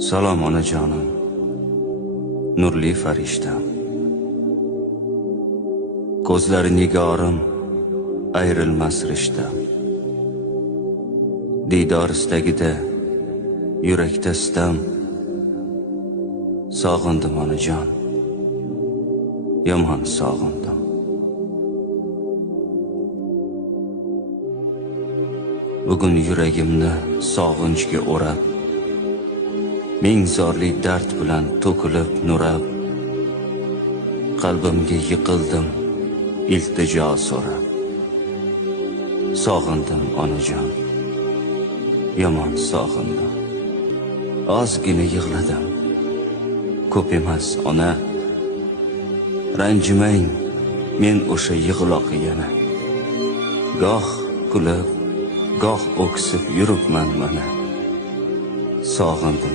Salom onajonim, nurli farishtam. Ko'zlari nigorim, ayrilmas rishtam. Diydor istagida, yurakda sitam. Sog'indim onajon, yomon sog'indim. Bugun yuragimni sog'inchga o'rab, ming zorli dard bilan to'kilib nurab, qalbimga yiqildim iltijo so'rab. Sog'indim onajon, yomon sog'indim. Ozgina yig'ladim, ko'p emas ona. Ranjimang men o'sha yig'loq yana. Goh kulib, goh o'ksib yuribman mana. Sog'indim